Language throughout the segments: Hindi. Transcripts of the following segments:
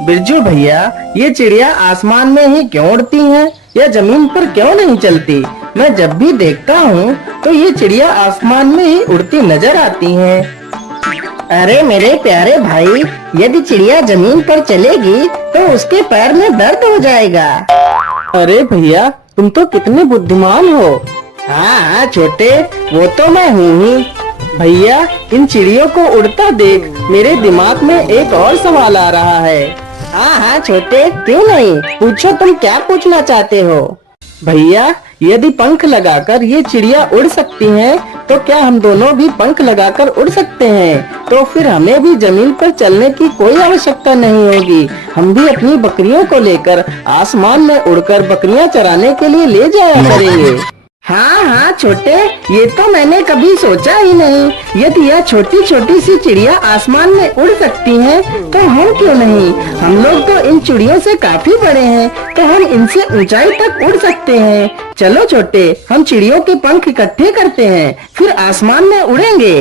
बिरजू भैया, ये चिड़िया आसमान में ही क्यों उड़ती हैं? या जमीन पर क्यों नहीं चलती? मैं जब भी देखता हूँ तो ये चिड़िया आसमान में ही उड़ती नजर आती हैं। अरे मेरे प्यारे भाई, यदि चिड़िया जमीन पर चलेगी तो उसके पैर में दर्द हो जाएगा। अरे भैया, तुम तो कितने बुद्धिमान हो। हाँ छोटे, वो तो मैं हूँ ही। भैया, इन चिड़ियों को उड़ता देख मेरे दिमाग में एक और सवाल आ रहा है। हाँ छोटे, क्यों नहीं, पूछो तुम क्या पूछना चाहते हो। भैया, यदि पंख लगाकर ये चिड़िया उड़ सकती हैं, तो क्या हम दोनों भी पंख लगाकर उड़ सकते हैं? तो फिर हमें भी जमीन पर चलने की कोई आवश्यकता नहीं होगी। हम भी अपनी बकरियों को लेकर आसमान में उड़कर बकरियां चराने के लिए ले जाया करेंगे। हाँ छोटे, ये तो मैंने कभी सोचा ही नहीं। यदि यह छोटी छोटी सी चिड़िया आसमान में उड़ सकती हैं, तो हम क्यों नहीं? हम लोग तो इन चिड़ियों से काफी बड़े हैं, तो हम इनसे ऊंचाई तक उड़ सकते हैं। चलो छोटे, हम चिड़ियों के पंख इकट्ठे करते हैं, फिर आसमान में उड़ेंगे।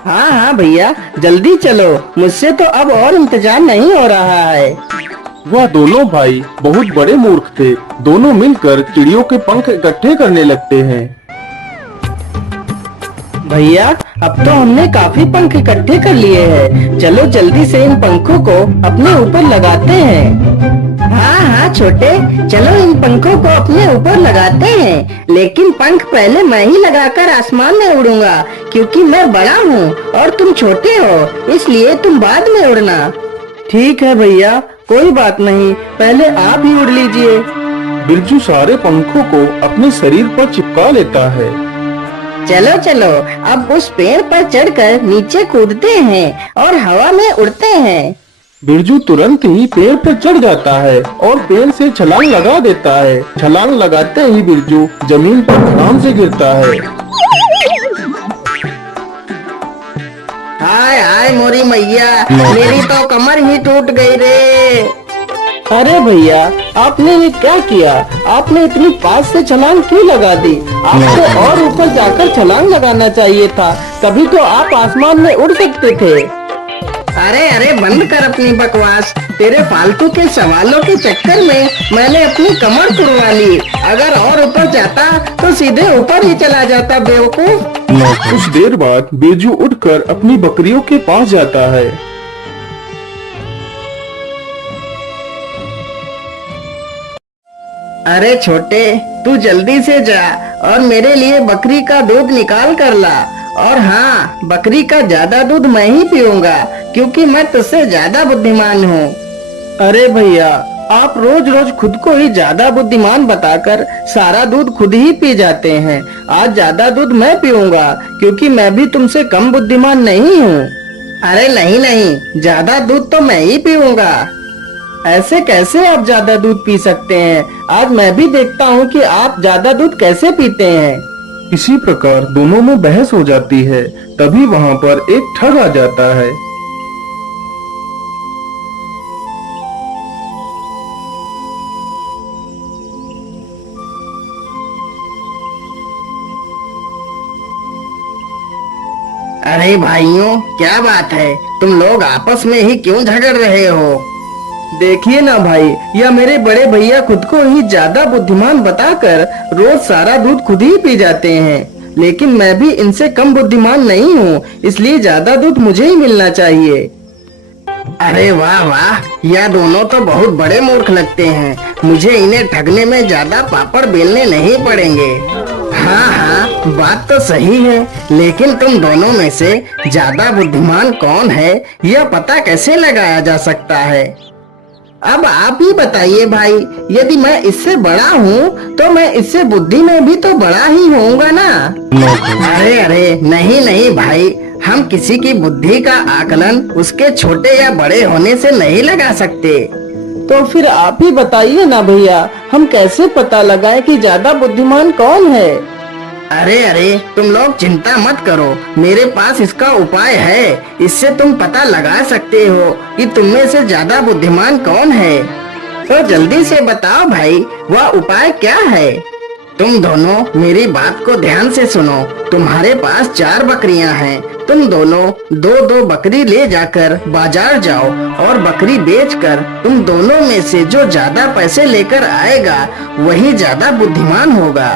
हाँ भैया, जल्दी चलो, मुझसे तो अब और इंतजार नहीं हो रहा है। वह दोनों भाई बहुत बड़े मूर्ख थे। दोनों मिलकर चिड़ियों के पंख इकट्ठे करने लगते हैं। भैया, अब तो हमने काफी पंख इकट्ठे कर लिए हैं। चलो जल्दी से इन पंखों को अपने ऊपर लगाते हैं। हाँ छोटे, चलो इन पंखों को अपने ऊपर लगाते हैं। लेकिन पंख पहले मैं ही लगाकर आसमान में उड़ूंगा, क्योंकि मैं बड़ा हूँ और तुम छोटे हो, इसलिए तुम बाद में उड़ना। ठीक है भैया, कोई बात नहीं, पहले आप ही उड़ लीजिए। बिरजू सारे पंखों को अपने शरीर पर चिपका लेता है। चलो चलो, अब उस पेड़ पर चढ़कर नीचे कूदते हैं और हवा में उड़ते हैं। बिरजू तुरंत ही पेड़ पर चढ़ जाता है और पेड़ से छलांग लगा देता है। छलांग लगाते ही बिरजू जमीन पर धड़ाम से गिरता है। हाय हाय मोरी मैया, मेरी तो कमर ही टूट गई रे। अरे भैया, आपने ये क्या किया? आपने इतनी पास से छलांग क्यों लगा दी? आपको और ऊपर जाकर छलांग लगाना चाहिए था, तभी तो आप आसमान में उड़ सकते थे। अरे बंद कर अपनी बकवास। तेरे फालतू के सवालों के चक्कर में मैंने अपनी कमर तुड़वा ली। अगर और ऊपर जाता तो सीधे ऊपर ही चला जाता बेवकूफ। कुछ देर बाद बिरजू उठकर अपनी बकरियों के पास जाता है। अरे छोटे, तू जल्दी से जा और मेरे लिए बकरी का दूध निकाल कर ला। और हाँ, बकरी का ज्यादा दूध मैं ही पीऊंगा, क्योंकि मैं तुझसे ज्यादा बुद्धिमान हूँ। अरे भैया, आप रोज रोज खुद को ही ज्यादा बुद्धिमान बताकर सारा दूध खुद ही पी जाते हैं। आज ज्यादा दूध मैं पीऊंगा, क्योंकि मैं भी तुमसे कम बुद्धिमान नहीं हूँ। अरे नहीं, ज्यादा दूध तो मैं ही पीऊंगा। ऐसे कैसे आप ज्यादा दूध पी सकते हैं? आज मैं भी देखता हूँ कि आप ज्यादा दूध कैसे पीते हैं। इसी प्रकार दोनों में बहस हो जाती है। तभी वहाँ पर एक ठग आ जाता है। अरे भाइयों, क्या बात है? तुम लोग आपस में ही क्यों झगड़ रहे हो? देखिए ना भाई, यह मेरे बड़े भैया खुद को ही ज्यादा बुद्धिमान बताकर रोज सारा दूध खुद ही पी जाते हैं। लेकिन मैं भी इनसे कम बुद्धिमान नहीं हूँ, इसलिए ज्यादा दूध मुझे ही मिलना चाहिए। अरे वाह, यह दोनों तो बहुत बड़े मूर्ख लगते हैं। मुझे इन्हें ठगने में ज्यादा पापड़ बेलने नहीं पड़ेंगे। हाँ, बात तो सही है, लेकिन तुम दोनों में से ज्यादा बुद्धिमान कौन है, यह पता कैसे लगाया जा सकता है? अब आप ही बताइए भाई, यदि मैं इससे बड़ा हूँ तो मैं इससे बुद्धि में भी तो बड़ा ही होऊंगा ना। अरे नहीं भाई, हम किसी की बुद्धि का आकलन उसके छोटे या बड़े होने से नहीं लगा सकते। तो फिर आप ही बताइए ना भैया, हम कैसे पता लगाएं कि ज्यादा बुद्धिमान कौन है? अरे तुम लोग चिंता मत करो, मेरे पास इसका उपाय है। इससे तुम पता लगा सकते हो कि तुम में से ज्यादा बुद्धिमान कौन है। तो जल्दी से बताओ भाई, वह उपाय क्या है? तुम दोनों मेरी बात को ध्यान से सुनो। तुम्हारे पास 4 बकरियां हैं, तुम दोनों दो दो बकरी ले जाकर बाजार जाओ और बकरी बेचकर तुम दोनों में से जो ज्यादा पैसे लेकर आएगा वही ज्यादा बुद्धिमान होगा।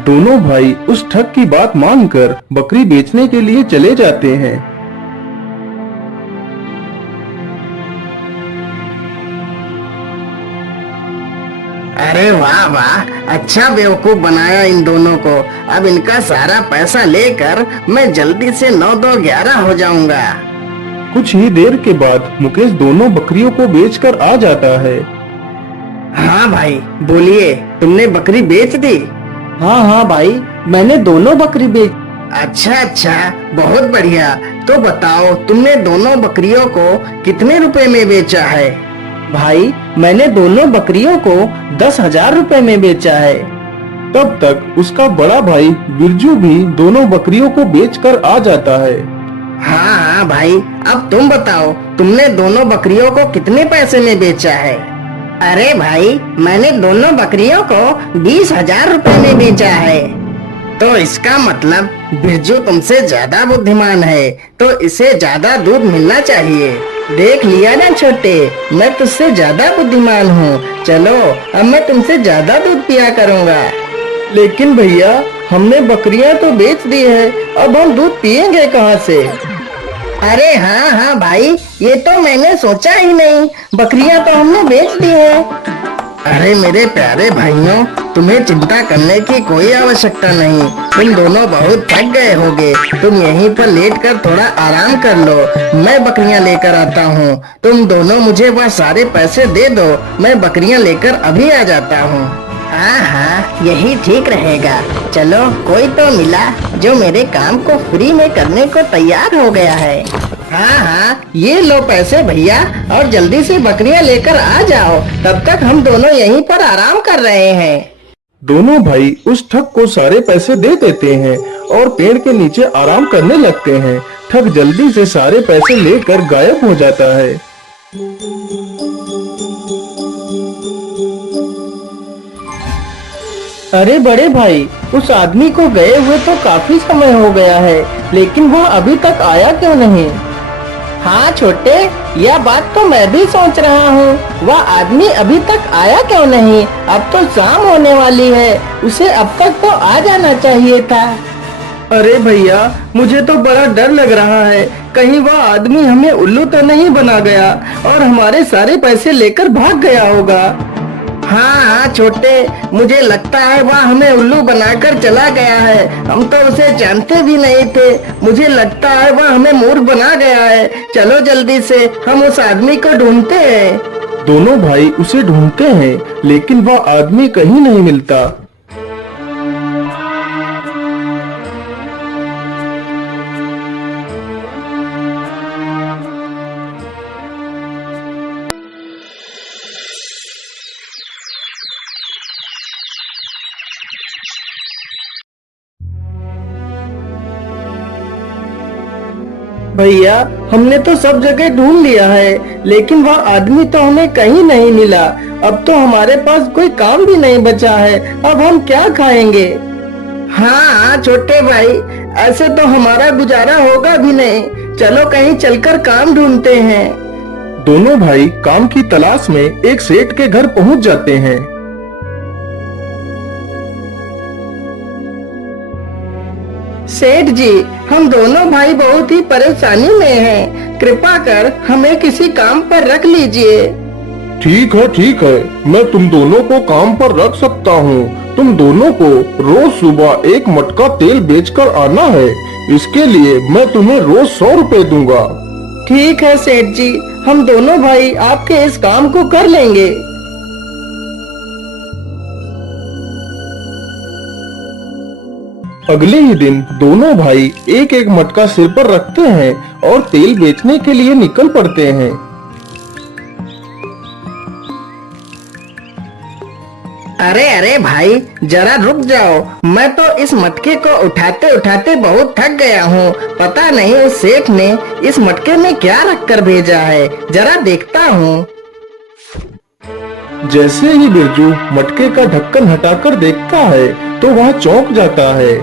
दोनों भाई उस ठग की बात मानकर बकरी बेचने के लिए चले जाते हैं। अरे वाह वाह, अच्छा बेवकूफ बनाया इन दोनों को। अब इनका सारा पैसा लेकर मैं जल्दी से 9 2 11 हो जाऊंगा। कुछ ही देर के बाद मुकेश दोनों बकरियों को बेचकर आ जाता है। हाँ भाई बोलिए, तुमने बकरी बेच दी? हाँ हाँ भाई, मैंने दोनों बकरी बेच। अच्छा अच्छा, बहुत बढ़िया। तो बताओ तुमने दोनों बकरियों को कितने रुपए में बेचा है? भाई मैंने दोनों बकरियों को 10,000 रुपए में बेचा है। तब तक उसका बड़ा भाई बिरजू भी दोनों बकरियों को बेचकर आ जाता है। हाँ हाँ भाई, अब तुम बताओ तुमने दोनों बकरियों को कितने पैसे में बेचा है? अरे भाई, मैंने दोनों बकरियों को 20,000 रुपए में बेचा है। तो इसका मतलब बिरजू तुमसे ज्यादा बुद्धिमान है, तो इसे ज्यादा दूध मिलना चाहिए। देख लिया ना छोटे, मैं तुझसे ज्यादा बुद्धिमान हूँ। चलो अब मैं तुमसे ज्यादा दूध पिया करूँगा। लेकिन भैया, हमने बकरियां तो बेच दी है, अब हम दूध पिएंगे कहाँ से? अरे हाँ हाँ भाई, ये तो मैंने सोचा ही नहीं। बकरियां तो हमने बेच दी है। अरे मेरे प्यारे भाइयों, तुम्हें चिंता करने की कोई आवश्यकता नहीं। तुम दोनों बहुत थक गए होगे, तुम यहीं पर लेटकर थोड़ा आराम कर लो। मैं बकरियां लेकर आता हूँ। तुम दोनों मुझे वह सारे पैसे दे दो, मैं बकरियां लेकर अभी आ जाता हूँ। हाँ हाँ, यही ठीक रहेगा। चलो, कोई तो मिला जो मेरे काम को फ्री में करने को तैयार हो गया है। हाँ हाँ, ये लो पैसे भैया, और जल्दी से बकरियां लेकर आ जाओ। तब तक हम दोनों यहीं पर आराम कर रहे हैं। दोनों भाई उस ठग को सारे पैसे दे देते हैं और पेड़ के नीचे आराम करने लगते हैं। ठग जल्दी से सारे पैसे लेकर गायब हो जाता है। अरे बड़े भाई, उस आदमी को गए हुए तो काफी समय हो गया है, लेकिन वह अभी तक आया क्यों नहीं? हाँ छोटे, यह बात तो मैं भी सोच रहा हूँ। वह आदमी अभी तक आया क्यों नहीं? अब तो शाम होने वाली है, उसे अब तक तो आ जाना चाहिए था। अरे भैया, मुझे तो बड़ा डर लग रहा है, कहीं वह आदमी हमें उल्लू तो नहीं बना गया और हमारे सारे पैसे लेकर भाग गया होगा। हाँ हाँ छोटे, मुझे लगता है वह हमें उल्लू बनाकर चला गया है। हम तो उसे जानते भी नहीं थे। मुझे लगता है वह हमें मूर्ख बना गया है। चलो जल्दी से हम उस आदमी को ढूंढते हैं। दोनों भाई उसे ढूंढते हैं, लेकिन वह आदमी कहीं नहीं मिलता। भैया, हमने तो सब जगह ढूंढ लिया है, लेकिन वह आदमी तो हमें कहीं नहीं मिला। अब तो हमारे पास कोई काम भी नहीं बचा है, अब हम क्या खाएंगे? हाँ छोटे भाई, ऐसे तो हमारा गुजारा होगा भी नहीं। चलो कहीं चलकर काम ढूंढते हैं। दोनों भाई काम की तलाश में एक सेठ के घर पहुंच जाते हैं। सेठ जी, हम दोनों भाई बहुत ही परेशानी में हैं। कृपा कर हमें किसी काम पर रख लीजिए। ठीक है, मैं तुम दोनों को काम पर रख सकता हूँ। तुम दोनों को रोज सुबह एक मटका तेल बेचकर आना है। इसके लिए मैं तुम्हें रोज 100 रुपए दूंगा। ठीक है सेठ जी, हम दोनों भाई आपके इस काम को कर लेंगे। अगले ही दिन दोनों भाई एक एक मटका सिर पर रखते हैं और तेल बेचने के लिए निकल पड़ते हैं। अरे भाई, जरा रुक जाओ। मैं तो इस मटके को उठाते उठाते बहुत थक गया हूँ। पता नहीं उस सेठ ने इस मटके में क्या रखकर भेजा है, जरा देखता हूँ। जैसे ही बिरजू मटके का ढक्कन हटाकर देखता है तो वह चौंक जाता है।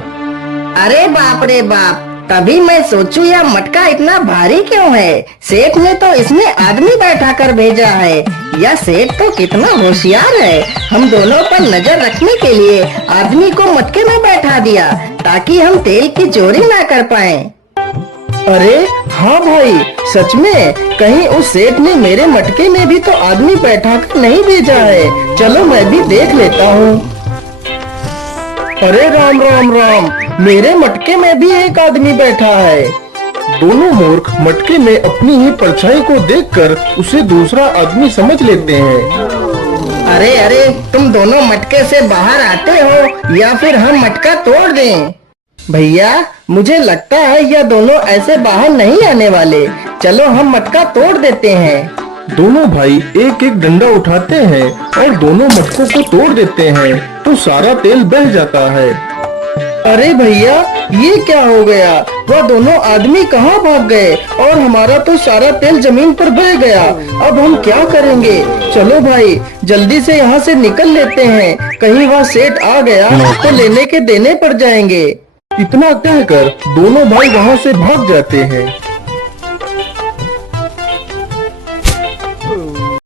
अरे बाप रे बाप, तभी मैं सोचूं यह मटका इतना भारी क्यों है। सेठ ने तो इसमें आदमी बैठा कर भेजा है। यह सेठ तो कितना होशियार है। हम दोनों पर नजर रखने के लिए आदमी को मटके में बैठा दिया ताकि हम तेल की चोरी ना कर पाए। अरे हाँ भाई, सच में कहीं उस सेठ ने मेरे मटके में भी तो आदमी बैठा कर नहीं भेजा है। चलो मैं भी देख लेता हूँ। अरे राम राम राम, मेरे मटके में भी एक आदमी बैठा है। दोनों मूर्ख मटके में अपनी ही परछाई को देखकर उसे दूसरा आदमी समझ लेते हैं। अरे अरे, तुम दोनों मटके से बाहर आते हो या फिर हम मटका तोड़ दें? भैया मुझे लगता है यह दोनों ऐसे बाहर नहीं आने वाले। चलो हम मटका तोड़ देते हैं। दोनों भाई एक एक डंडा उठाते हैं और दोनों मटकों को तोड़ देते हैं तो सारा तेल बह जाता है। अरे भैया ये क्या हो गया? वह दोनों आदमी कहाँ भाग गए और हमारा तो सारा तेल जमीन पर बह गया। अब हम क्या करेंगे? चलो भाई जल्दी से यहाँ से निकल लेते हैं, कहीं वह सेठ आ गया तो लेने के देने पड़ जाएंगे। इतना कहकर दोनों भाई वहाँ से भाग जाते हैं।